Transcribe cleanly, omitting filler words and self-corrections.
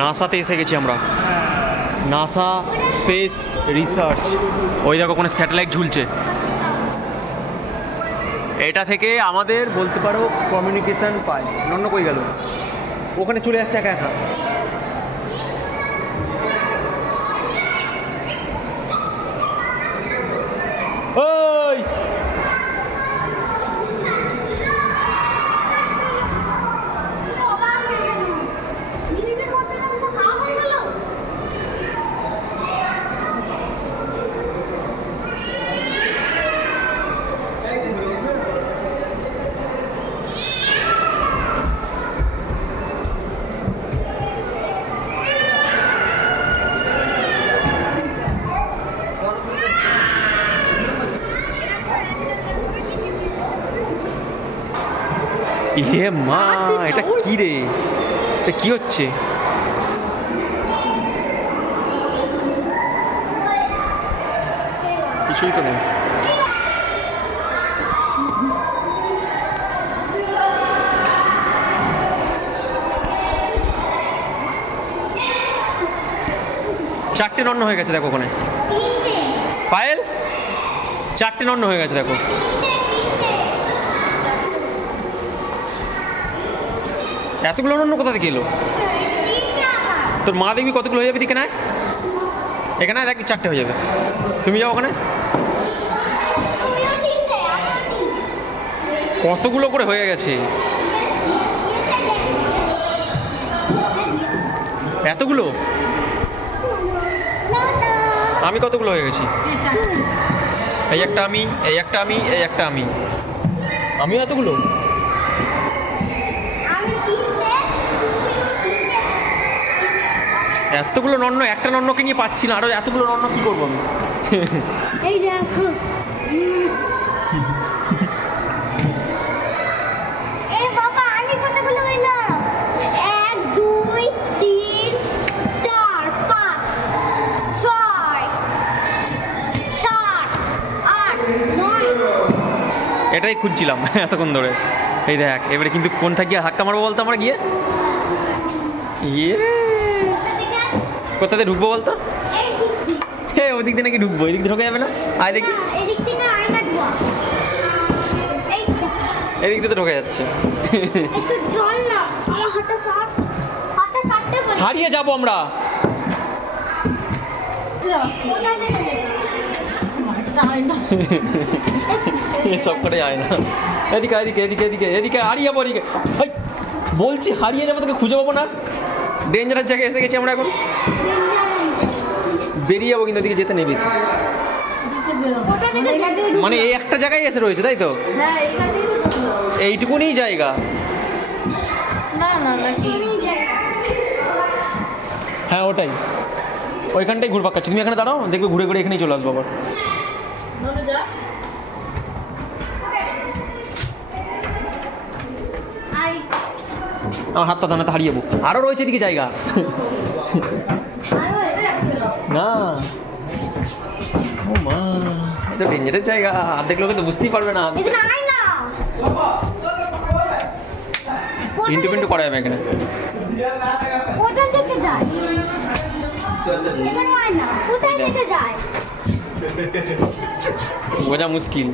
নাসাতে এসে গেছি আমরা, নাসা স্পেস রিসার্চ। ওই দেখো ওখানে স্যাটেলাইট ঝুলছে, এটা থেকে আমাদের বলতে পারো কমিউনিকেশন পাই। অন্য কই গেল, ওখানে চলে যাচ্ছে একা একা। ওই এ মা, এটা কি রে, এটা কি হচ্ছে? কিছুই তো নেই। চারটে নন্ন হয়ে গেছে দেখো ওখানে, পায়েল চারটে নন্ন হয়ে গেছে দেখো। এতগুলো নন্ন কোথা থেকে এলো? তোর মা দেখবি কতগুলো হয়ে যাবে, দিকে না এখানে দেখবি চারটে হয়ে যাবে। তুমি যাও ওখানে, কতগুলো করে হয়ে গেছে, এতগুলো। আমি কতগুলো হয়ে গেছি? এই একটা আমি, এই একটা আমি, এই একটা আমি, আমি এতগুলো। এতগুলো নন্ন, একটা নন্নকে নিয়ে পাচ্ছি না, আরো এতগুলো নন্ন কি করবো আমি? এই দেখো, এই বাবা আমি কতগুলো হইলাম? 1 2 3 4 5 6 7 8 9। এটাই খুঁজছিলাম এতক্ষণ ধরে। এই দেখ, এবারে কিন্তু কোনটা গিয়ে হাক্কা মারবো বলতো আমরা গিয়ে? ইয়ে, কোথাতে ঢুকবো বলতো? হ্যাঁ, ওদিক দিয়ে নাকি ঢুকবো, এদিক দিয়ে ঢোকা যাবে না? আয় দেখি, এদিক থেকে আয় কাটবো, এদিক দিয়ে তো ঢোকা যাচ্ছে। একটু জল না, আমার হাতটা সারতে বল। হারিয়ে যাবো আমরা। সব করে যায় না। এদিকে এদিকে এদিকে এদিকে এদিকে হারিয়ে যাবো, এদিকে বলছি হারিয়ে যাবো, তোকে খুঁজে পাবো না। ডেঞ্জারাস জায়গায় এসে গেছি আমরা এখন, বেরিয়ে যাবো কিন্তু এদিকে যেতে নেই বেশি। মানে এই একটা জায়গায় এসে রয়েছে তাই তো? এইটুকুনি জায়গা। হ্যাঁ ওটাই, ওইখানটাই ঘুরপাক খাচ্ছি। তুমি এখানে দাঁড়াও, দেখবে ঘুরে ঘুরে এখানেই চলে আসবো আবার। আমার হাতটা দানাতে হারিয়ে যাবো। আরও রয়েছে এদিকে জায়গা। না ও মা, এটা ডেঞ্জারের জায়গা, অর্ধেক লোকে তো বুঝতেই পারবে না। ইন্টু পিন্টু করা যাবে এখানে। বোঝা মুশকিল।